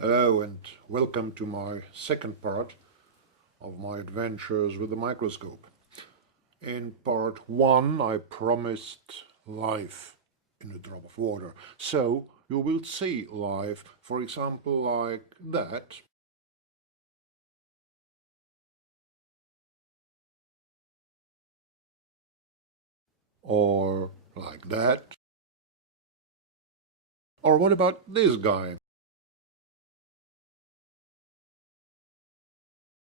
Hello and welcome to my second part of my adventures with the microscope. In part one, I promised life in a drop of water. So you will see life, for example, like that. Or like that. Or what about this guy?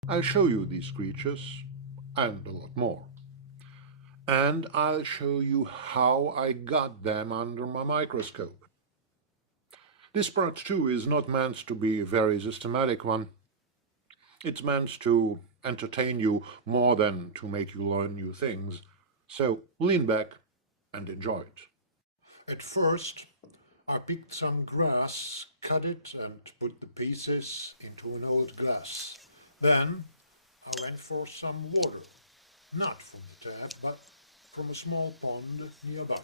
I'll show you these creatures and a lot more. And I'll show you how I got them under my microscope. This part too is not meant to be a very systematic one. It's meant to entertain you more than to make you learn new things. So lean back and enjoy it. At first, I picked some grass, cut it and put the pieces into an old glass. Then I went for some water, not from the tap, but from a small pond nearby.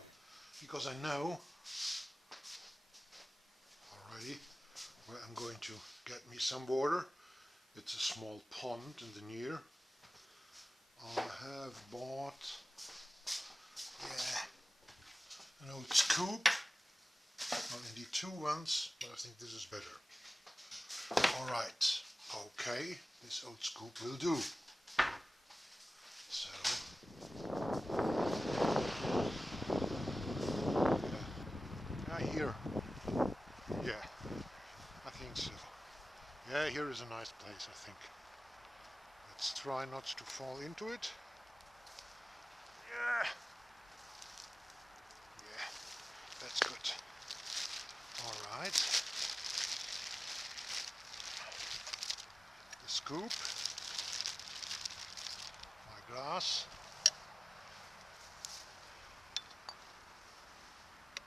Because I know already where I'm going to get me some water. It's a small pond in the near. I have bought an old scoop. Well, indeed two ones, but I think this is better. Alright, okay, this old scoop will do. So, here, yeah, I think so. Yeah, here is a nice place, I think. Let's try not to fall into it. Yeah, that's good. Alright, the scoop, my glass.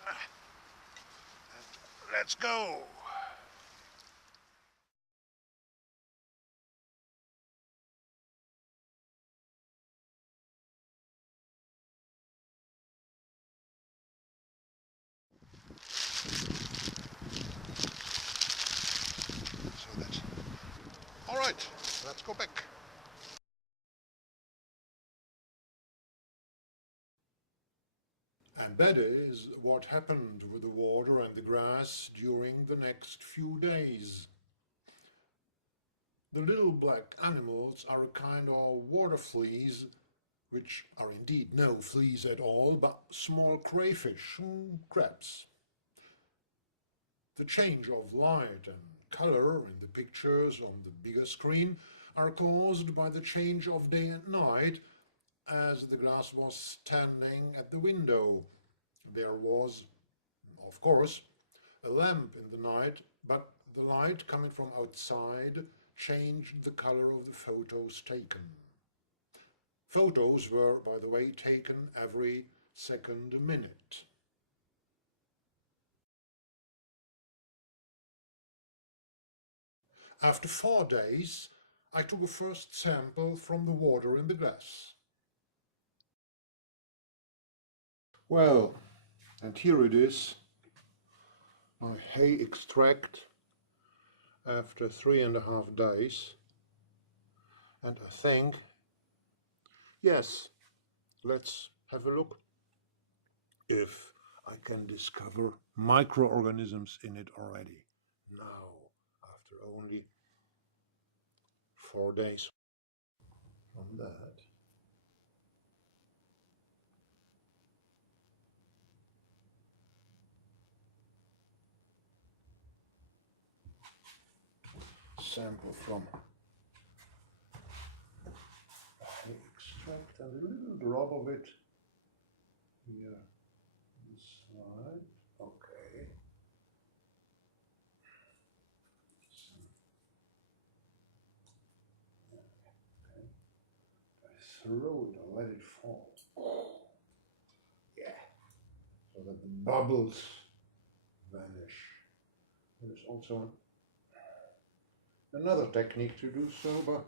And let's go! So that's alright, let's go back. And that is what happened with the water and the grass during the next few days. The little black animals are a kind of water fleas, which are indeed no fleas at all, but small crayfish, crabs. The change of light and color in the pictures on the bigger screen are caused by the change of day and night. As the glass was standing at the window, there was, of course, a lamp in the night, but the light coming from outside changed the color of the photos taken. Photos were, by the way, taken every second minute. After 4 days, I took a first sample from the water in the glass. Well, and here it is, my hay extract after 3.5 days. And I think, yes, let's have a look if I can discover microorganisms in it already. Now, after only 4 days from that. Sample from the extract and a little drop of it here. This side. Okay. I throw it or let it fall. Yeah. So that the bubbles vanish. There's also another technique to do so, but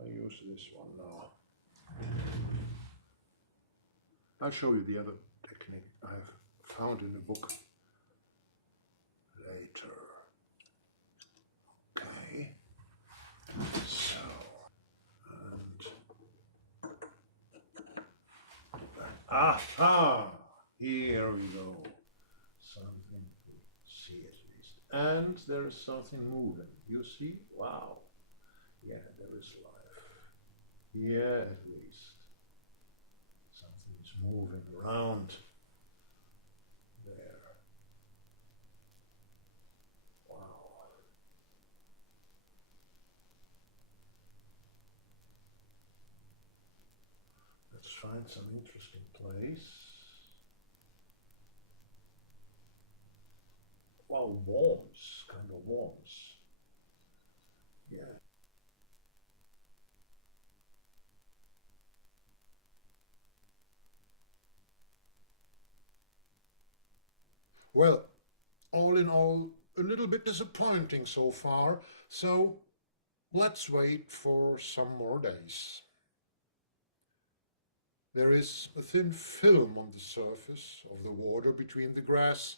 I use this one now. I'll show you the other technique I've found in the book later. Aha! Here we go. Something to see at least. And there is something moving. You see? Wow. Yeah, there is life. Yeah, at least. Something is moving around there. Wow. Let's find some interesting place. Well, worms, kind of worms. Yeah. Well, all in all, a little bit disappointing so far, so let's wait for some more days. There is a thin film on the surface of the water between the grass.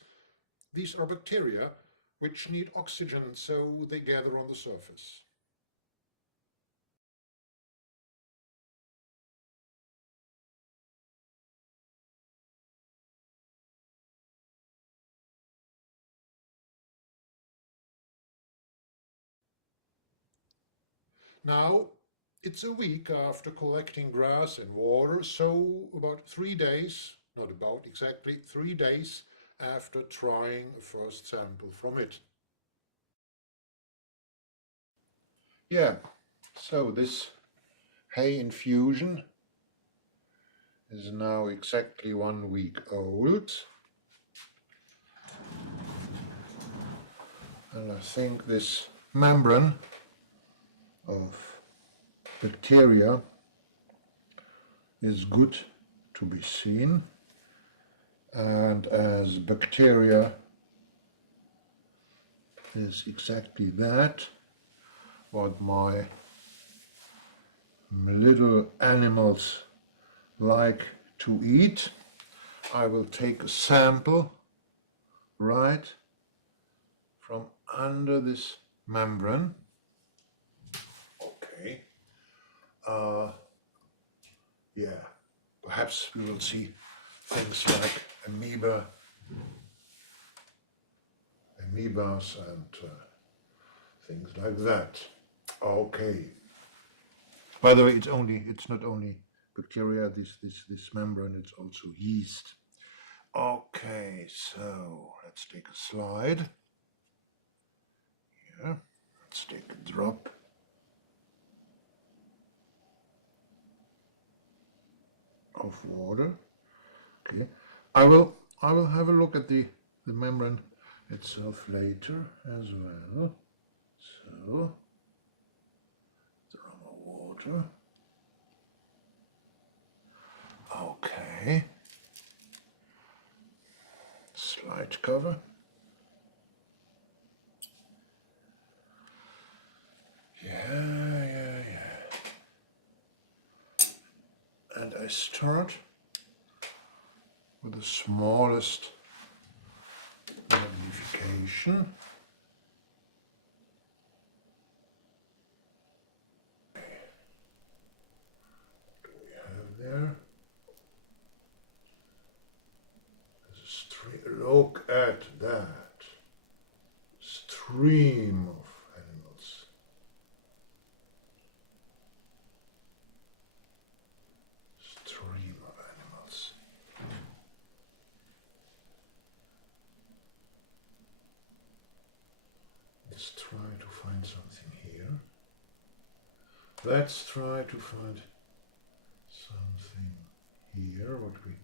These are bacteria which need oxygen, so they gather on the surface. Now, it's a week after collecting grass and water, so about 3 days, not about, exactly 3 days after trying a first sample from it. Yeah, so this hay infusion is now exactly 1 week old. And I think this membrane of bacteria is good to be seen. And as bacteria is exactly that, what my little animals like to eat, I will take a sample right from under this membrane. Okay. Yeah, perhaps we will see things like amoebas and things like that. Okay. By the way, it's not only bacteria, this membrane, it's also yeast. Okay, so let's take a slide. Here, let's take a drop. Of water. Okay. I will have a look at the membrane itself later as well. So drum of water. Okay. Slide cover. Yeah. And I start with the smallest magnification. What do we have there? Look at that stream of animals. Stream of animals. Let's try to find something here. Let's try to find something here, what we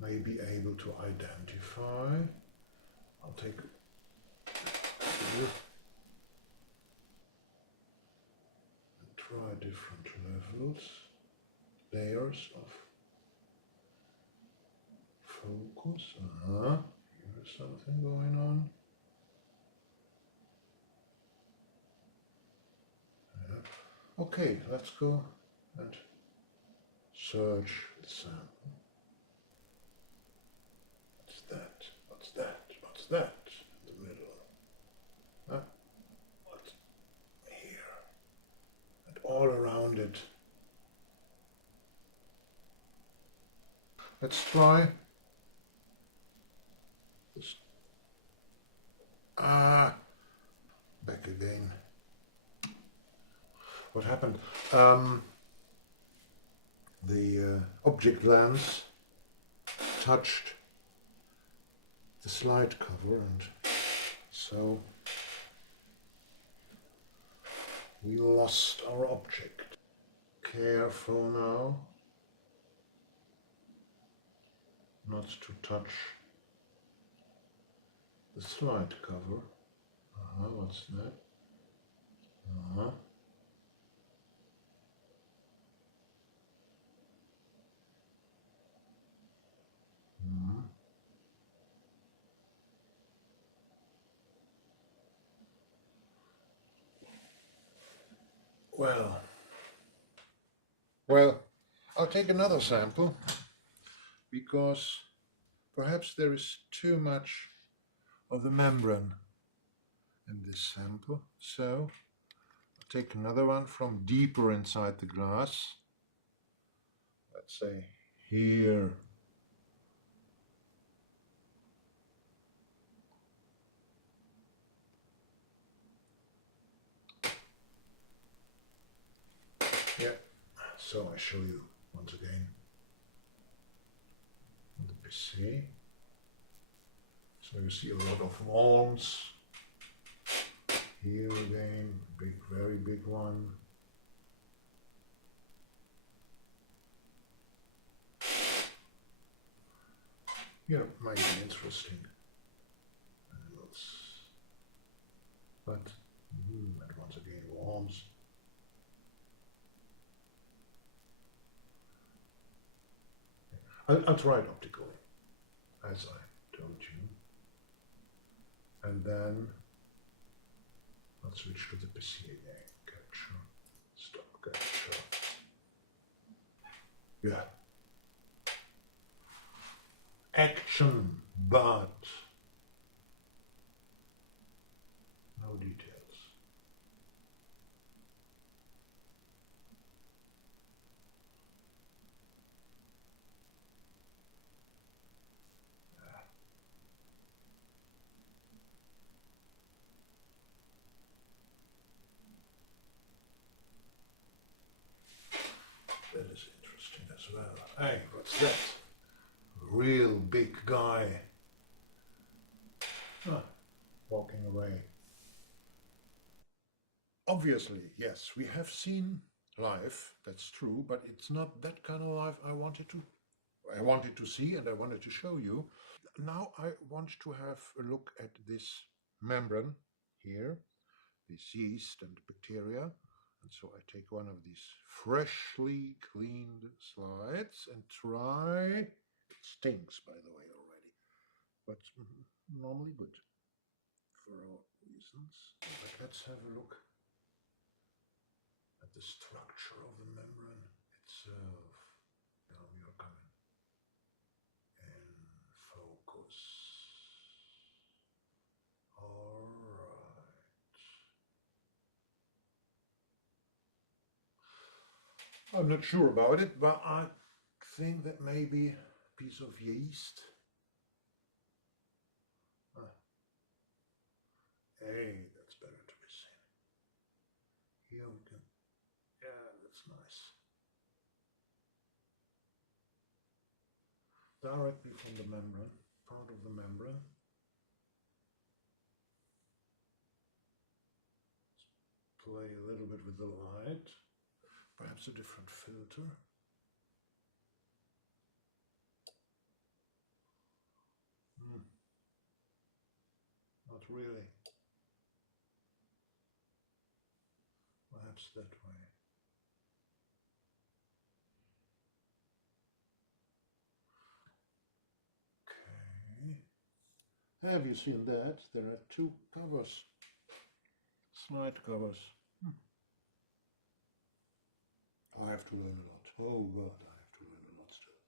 may be able to identify. I'll take here and try different levels, layers of focus. Here's something going on. Yeah. Okay, let's go and search the sample. What's that? What's that? What's that in the middle? Huh? What's here? And all around it. Let's try this. Back again. What happened? The object lens touched the slide cover, and so we lost our object. Careful now not to touch the slide cover. What's that? Well, I'll take another sample, because perhaps there is too much of the membrane in this sample. So I'll take another one from deeper inside the glass. Let's say here. Yeah, so I show you once again on the PC. So you see a lot of worms. Here again, big, very big one. Yeah, might be interesting animals. But and once again, worms. I'll try it optically, as I told you. And then I'll switch to the PC again. Capture, stop capture. Yeah. Action, but no details. That is interesting as well. Hey, what's that? Real big guy. Walking away. Obviously, yes, we have seen life, that's true, but it's not that kind of life I wanted to see and I wanted to show you. Now I want to have a look at this membrane here, this yeast and bacteria. And so I take one of these freshly cleaned slides and try. It stinks, by the way, already, but normally good for our reasons. But let's have a look at the structure of the membrane itself. Now we are coming in focus. All right. I'm not sure about it, but I think that maybe a piece of yeast. Hey, that's better to be seen. Here we can, yeah, that's nice. Directly from the membrane, part of the membrane. Let's play a little bit with the light, perhaps a different filter. Not really. Perhaps that way. Okay. Have you seen that? There are two covers. Slide covers. I have to learn a lot. Oh God, I have to learn a lot still.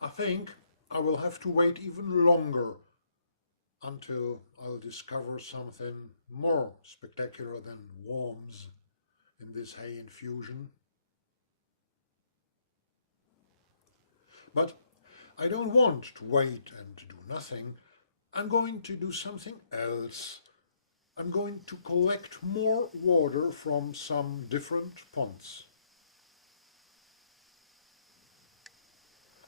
I think I will have to wait even longer until I'll discover something more spectacular than worms in this hay infusion. But I don't want to wait and do nothing. I'm going to do something else. I'm going to collect more water from some different ponds.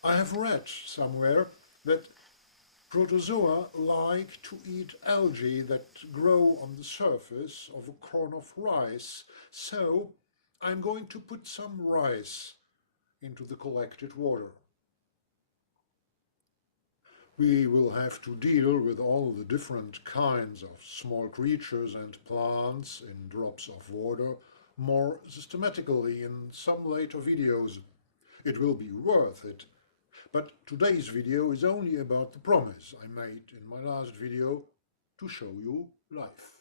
I have read somewhere that protozoa like to eat algae that grow on the surface of a corn of rice, so I'm going to put some rice into the collected water. We will have to deal with all the different kinds of small creatures and plants in drops of water more systematically in some later videos. It will be worth it. But today's video is only about the promise I made in my last video to show you life.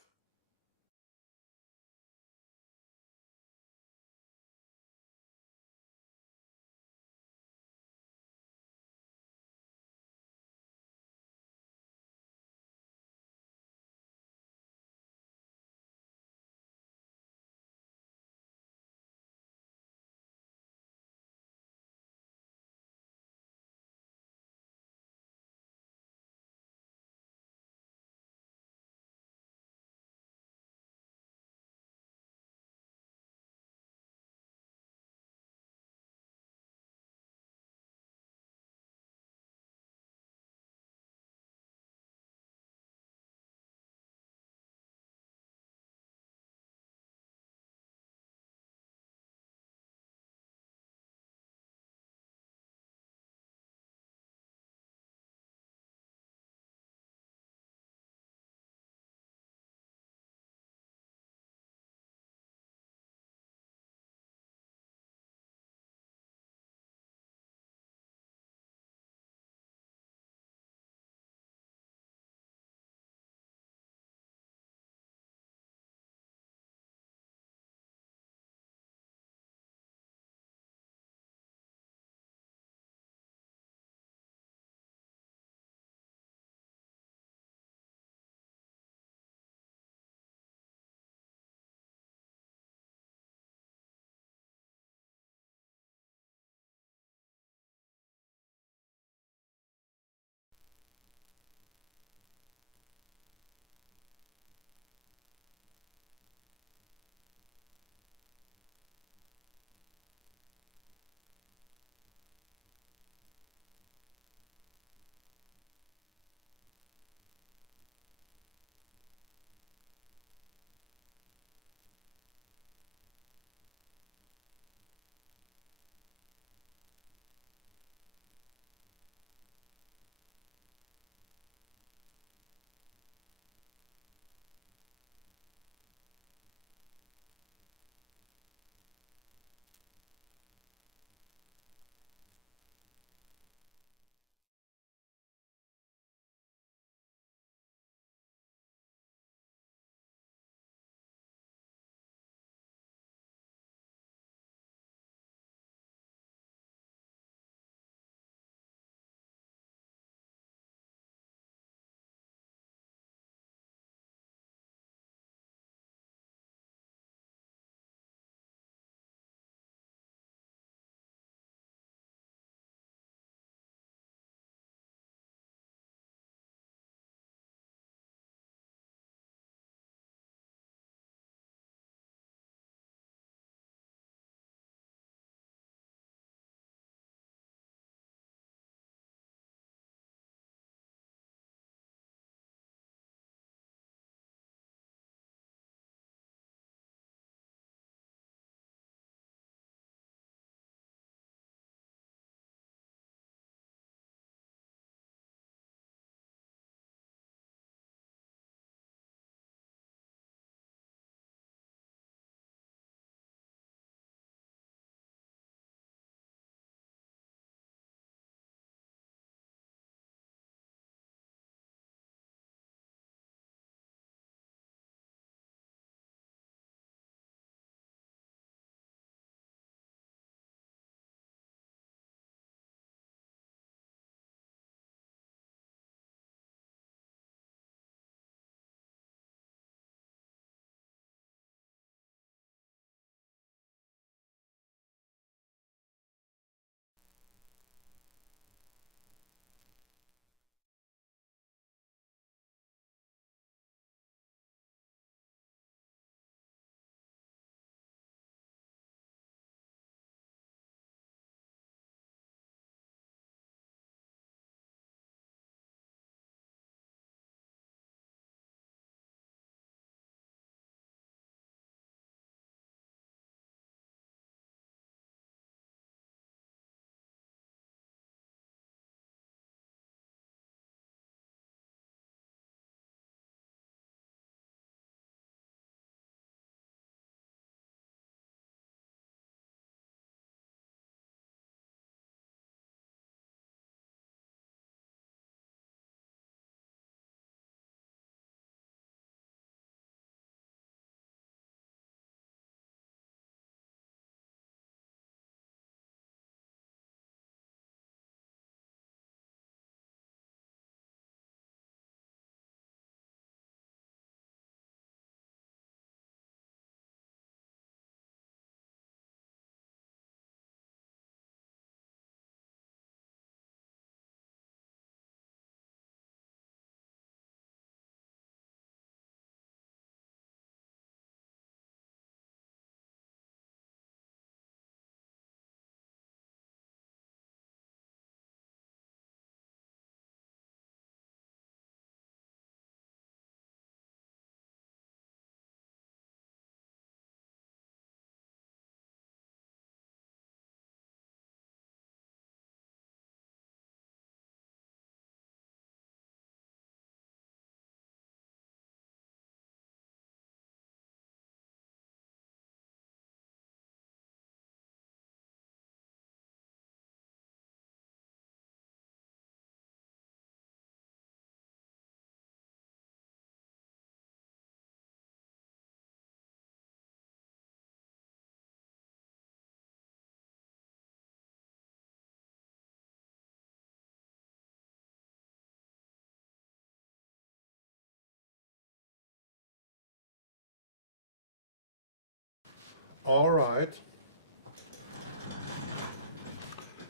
All right.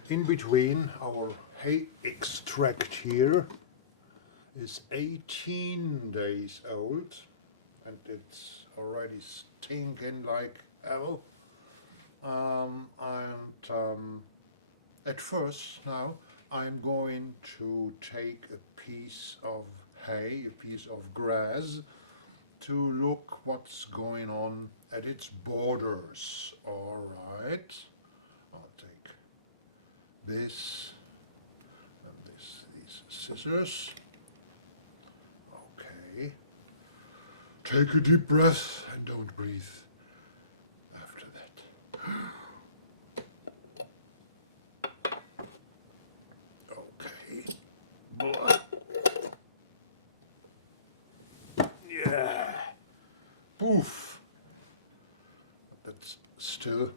In between our hay extract here is 18 days old, and it's already stinking like hell. At first now I'm going to take a piece of hay, a piece of grass, to look what's going on at its borders. All right, I'll take this and these scissors. Okay, take a deep breath and don't breathe after that. Okay. Yeah. Poof. That's still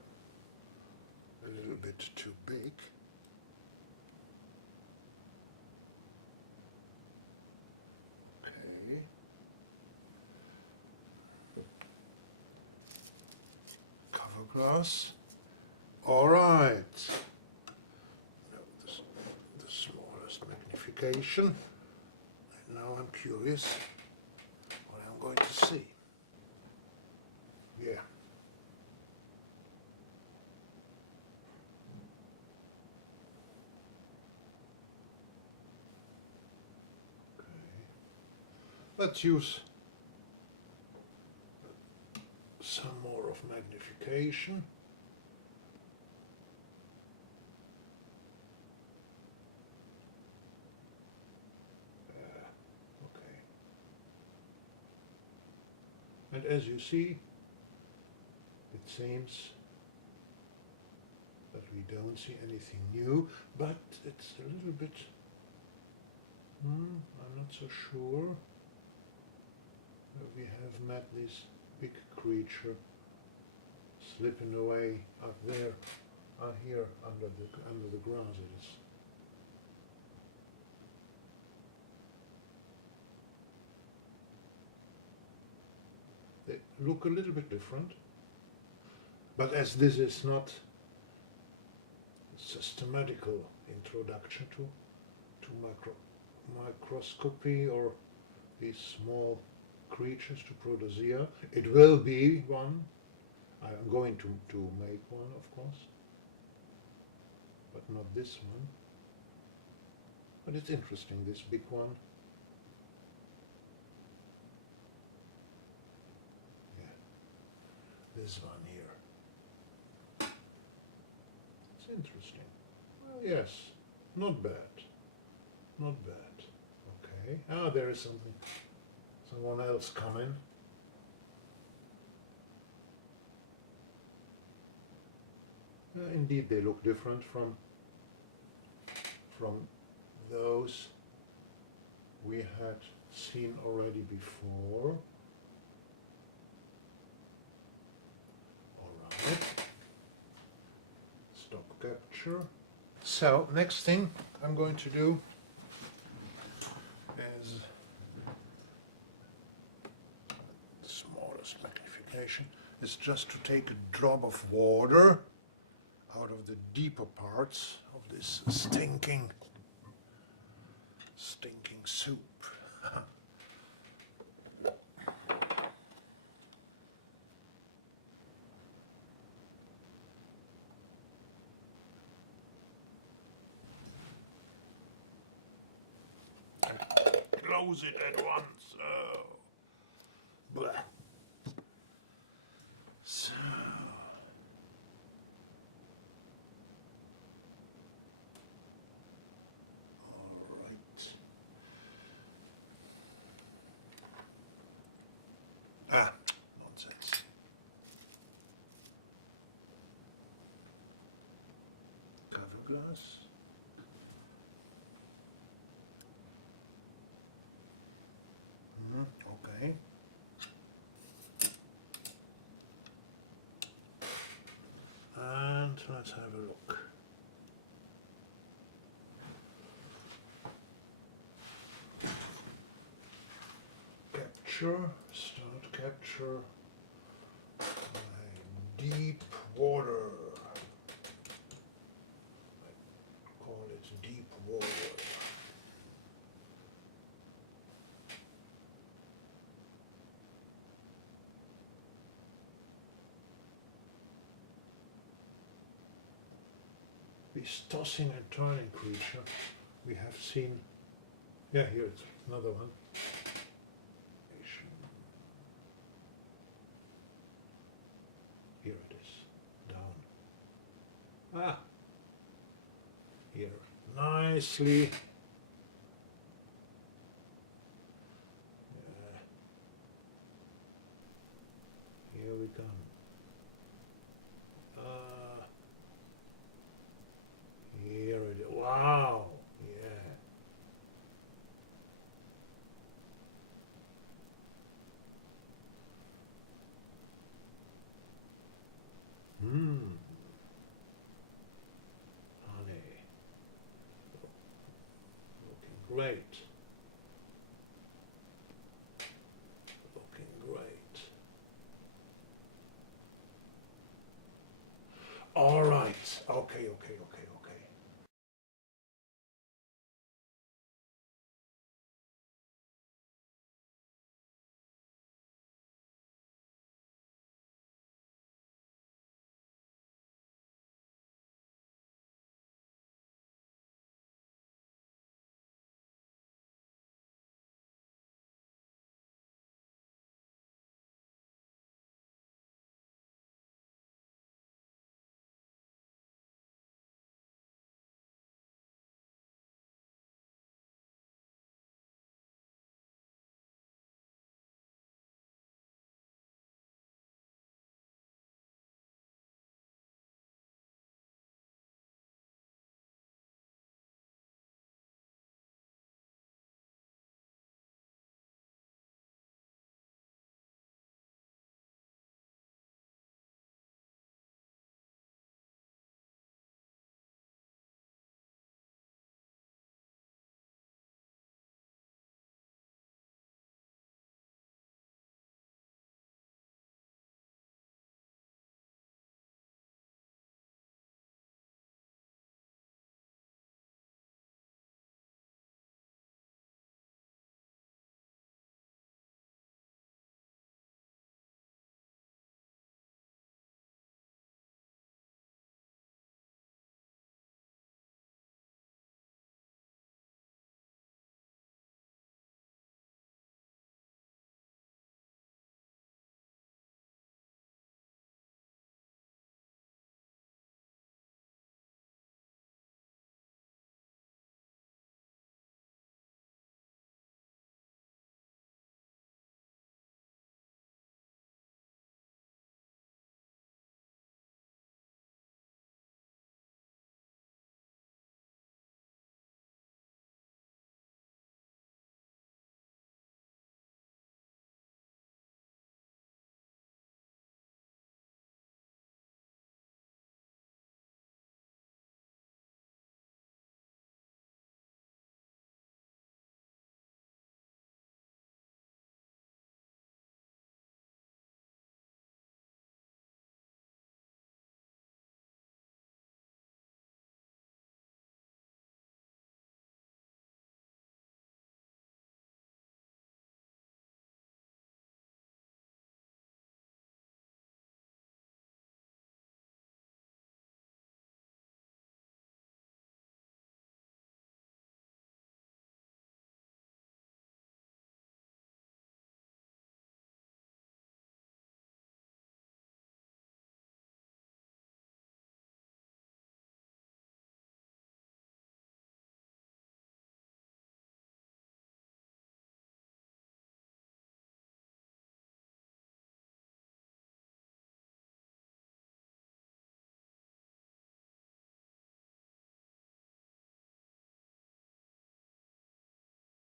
a little bit too big. Okay. Cover glass. All right. Now the smallest magnification. And now I'm curious what I'm going to see. Yeah. Let's use some more of magnification. Okay. And as you see, it seems that we don't see anything new, but it's a little bit, I'm not so sure. We have met this big creature slipping away up there, here under the grass it is. They look a little bit different, but as this is not a systematical introduction to microscopy or these small creatures to Protozoa, it will be one. I'm going to make one, of course, but not this one. But it's interesting, this big one. Yeah, this one here. It's interesting. Well, yes, not bad. Not bad. Okay. Ah, there is someone else coming. Indeed, they look different from those we had seen already before. All right. Stop capture. So, next thing I'm going to do is the smallest magnification is just to take a drop of water out of the deeper parts of this stinking soup. Close it at once. Oh. Blah. So. Ah, nonsense. Cover glass. Okay. And let's have a look. Capture, start capture. deep water. I call it deep water. This tossing and turning creature we have seen. Yeah, here it's another one. Here it is, down. Ah, here, nicely. Here we come.